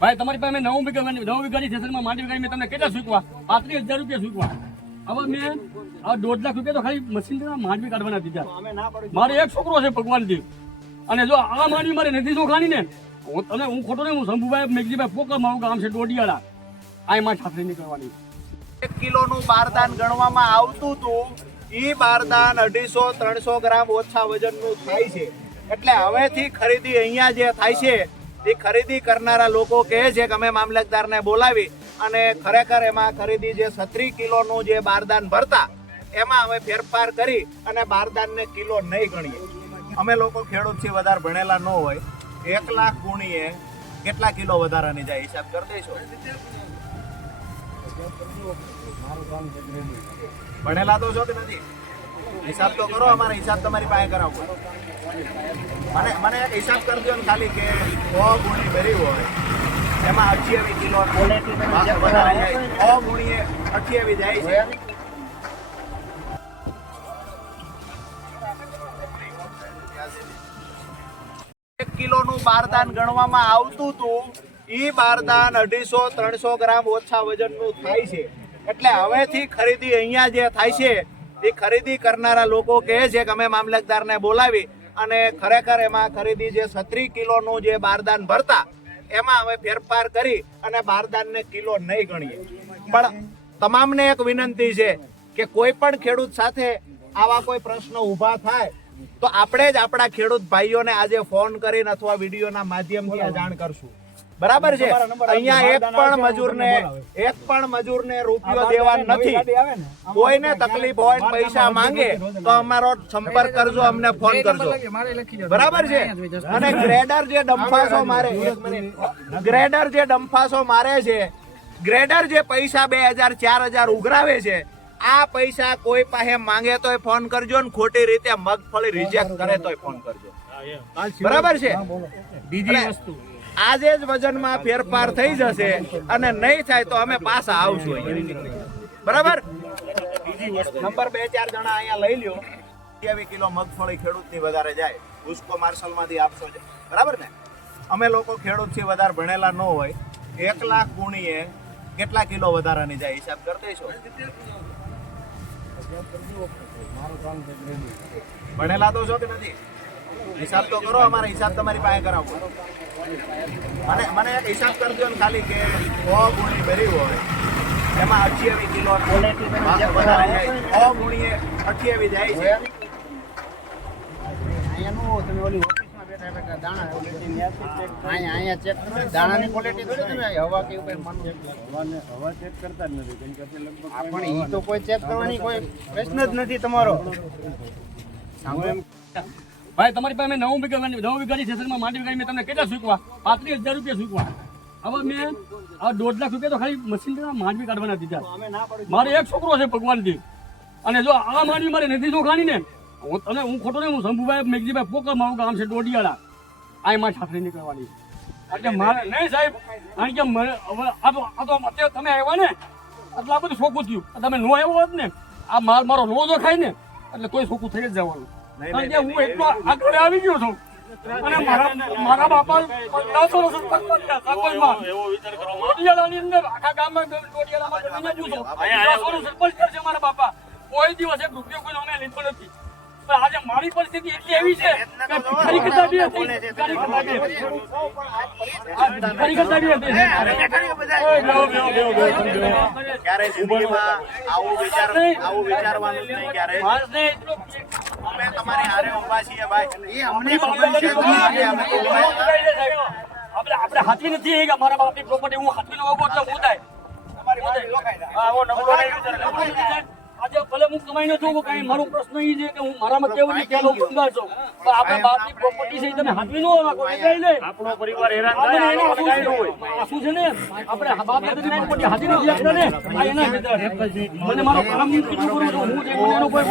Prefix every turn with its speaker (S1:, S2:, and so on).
S1: ભાઈ તમારી પાસે મેં નવ વીઘા નવ વીઘાની સેશનમાં માંડી વીઘાની મેં તમને કેટલા સૂકવા? પાંત્રીસ હજાર રૂપિયા સૂકવા. હવે મેં આ દોઢ લાખ રૂપિયા તો ખાલી મશીન માંડવી કાઢવાના દીધા મારે એક છોકરો છે ભગવાનજી અને જો આ માંડવી મારે નથી શોખાની ને હું તને હું ખોટો નહીં હું શંભુભાઈ મેઘજીભાઈ પોકર મારું ગામ છે ડોડિયાળા. આ એમાં છાત્રી નહીં કરવાની.
S2: એક કિલોનું બારદાન ગણવામાં આવતું હતું. ઈ બારદાન અઢીસો ત્રણસો ગ્રામ ઓછા વજનનું થાય છે. એટલે હવેથી ખરીદી અહીંયા જે થાય છે એ ખરીદી કરનારા લોકો કહે છે કે અમે મામલતદારને બોલાવી અને ખરેખર એમાં ખરીદી જે છત્રીસ કિલોનું જે બારદાન ભરતા, એમાં અમે ફેરફાર કરી અને બારદાનને કિલો નહીં ગણીએ. અમે લોકો ખેડૂતથી વધારે ભણેલા ન હોય. એક લાખ ગુણીએ કેટલા કિલો વધારાની જાય હિસાબ કરી દઈશું. ભણેલા તો છો કે નથી? હિસાબ તો કરો અમારે હિસાબ તમારી પાસે કરાવવો. મને મને હિસાબ કરજો ને ખાલી કે સો ગુણી ભરી હોય એમાં અઠ્યાવી કિલો વધારે જાય. સો ગુણીએ અઠ્યાવી જાય છે. એક કિલોનું બારદાન ગણવામાં આવતું હતું. એ બારદાન અઢીસો ત્રણસો ગ્રામ ઓછા વજનનું થાય છે. એટલે હવેથી ખરીદી અહીંયા જે થાય છે એ ખરીદી કરનારા લોકો કહે છે કે અમે મામલતદારને બોલાવી અને ખરેખર એમાં ખરીદી જે સત્રી કિલોનું જે બારદાન ભરતા, એમાં અમે ફેરફાર કરી અને બારદાનને કિલો નહીં ગણીએ. પણ તમામને એક વિનંતી છે કે કોઈ પણ ખેડૂત સાથે આવા કોઈ પ્રશ્નો ઊભા થાય, તો આપણે જ આપણા ખેડૂત ભાઈઓને આજે ફોન કરીને અથવા વિડીયોના માધ્યમથી આ જાણ કરશું. બરાબર છે. અહીંયા એક પણ મજૂરને એક પણ મજૂરને રૂપિયો દેવા નથી. કોઈને તકલીફ હોય પૈસા માંગે તો અમારો સંપર્ક કરજો અમને ફોન કરજો. બરાબર છે? અને ગ્રેડર જે ડંફાસો મારે ગ્રેડર જે ડંફાસો મારે છે ગ્રેડર જે પૈસા બે હજાર ચાર હજાર ઉઘરાવે છે આ પૈસા કોઈ પાસે માંગે તોય ફોન કરજો ને ખોટી રીતે મગફળી રિજેક્ટ કરે તોય ફોન કરજો. બરાબર છે? બીજી વસ્તુ. આજે જ વજનમાં ફેરફાર થઈ જશે અને નહીં થાય તો અમે પાછા આવશું બરાબર? નંબર બે, ચાર જણા અહીંયા લઈ લ્યો. અઠ્યાવી કિલો મગફળી ખેડૂતની વધારે જાય. ગુસ્કો માર્શલમાંથી આપશો છે બરાબર ને? અમે લોકો ખેડૂત છીએ વધારે ભણેલા ન હોય. એક લાખ ગુણીએ કેટલા કિલો વધારાની જાય, હિસાબ કરી દઈશો? ભણેલા તો છો કે નથી? હિસાબ તો કરો અમારે હિસાબ તમારી પાસે કરાવો અને મને એક હિસાબ કરી દો ને ખાલી કે સો ગુણી ભરી હોય એમાં અઠ્યાવીસ કિલો વધારે જાય સો ગુણીએ અઠ્યાવીસ જાય છે.
S3: દાણાની ક્વોલિટી થોડી તમે હવા કે એવું કઈ
S4: હવા ચેક કરતા જ નથી કેમ કે આપણે લગભગ
S3: પણ ઈ તો કોઈ ચેક કરવાની કોઈ પ્રશ્ન જ નથી તમારો.
S1: ભાઈ, તમારી પાસે મેં નવ વીઘા નવ વીઘાની સેશનમાં માંડી વીઘાની મેં તમને કેટલા સૂકવા? પાંત્રીસ હજાર રૂપિયા સૂકવા. હવે મેં આ દોઢ લાખ રૂપિયા તો ખાલી મશીન માંડવી કાઢવાના દીધા. મારે એક છોકરો છે ભગવાનથી અને જો આ માંડવી મારે નથી ચોખાની ને, હું તને હું ખોટો નહીં, હું શંભુભાઈ મેઘજીભાઈ પોકર મારું ગામ છે દોઢિયાળા આ એમાં છાત્રી નીકળવાની. એટલે મારે નહીં સાહેબ, કારણ કે મને હવે આ તો આ તો અત્યારે તમે આવ્યા ને, એટલે આ બધું સોખું થયું. તમે નો આવ્યો હોત ને, આ માર મારો રોજો ખાય ને, એટલે કોઈ સોખું થઈ જ જવાનું. કારણ કે હું એટલો આગળ આવી ગયો છું અને મારા મારા બાપા પચાસો વર્ષ સરપંચમાં. ડોડિયાળાની અંદર આખા ગામમાં ડોડિયાળામાં જમીને પૂછો. પચાસો વર્ષ સરપંચ છે મારા બાપા કોઈ દિવસ એક રૂપિયો કોઈનો અમે લીધો નથી પણ આજે મારી પરિસ્થિતિ એટલી એવી છે કે ભિખારી કરતા બી હતી, ભિખારી કરતા બી હતી.
S2: ક્યારે જિંદગીમાં આવું વિચાર આવું વિચારવાનું નહીં ક્યારે
S1: માણસને એટલો
S2: તમારી હારે ઊભા છીએ ભાઈ.
S3: એ અમને
S1: આપણે આપણે હાથવી નથી કે મારા બાપની પ્રોપર્ટી હું હાથવી નો એટલે હું થાય. આજે ભલે હું કમાઈ કઈ મારો પ્રશ્ન એ છે કે હું મારામાં કેવું નહીં કેલો બંગાળ છું? પણ આપણા બાપની પ્રોપર્ટી છે તમે હાથવી નો રાખો એટલે લે આપણો પરિવાર હેરાન થાય શું છે? ને આપણે બાપ દાદાની પ્રોપર્ટી હાથવી નથી આપતા ને? આ એના મને મારો કામ હું જે કોઈ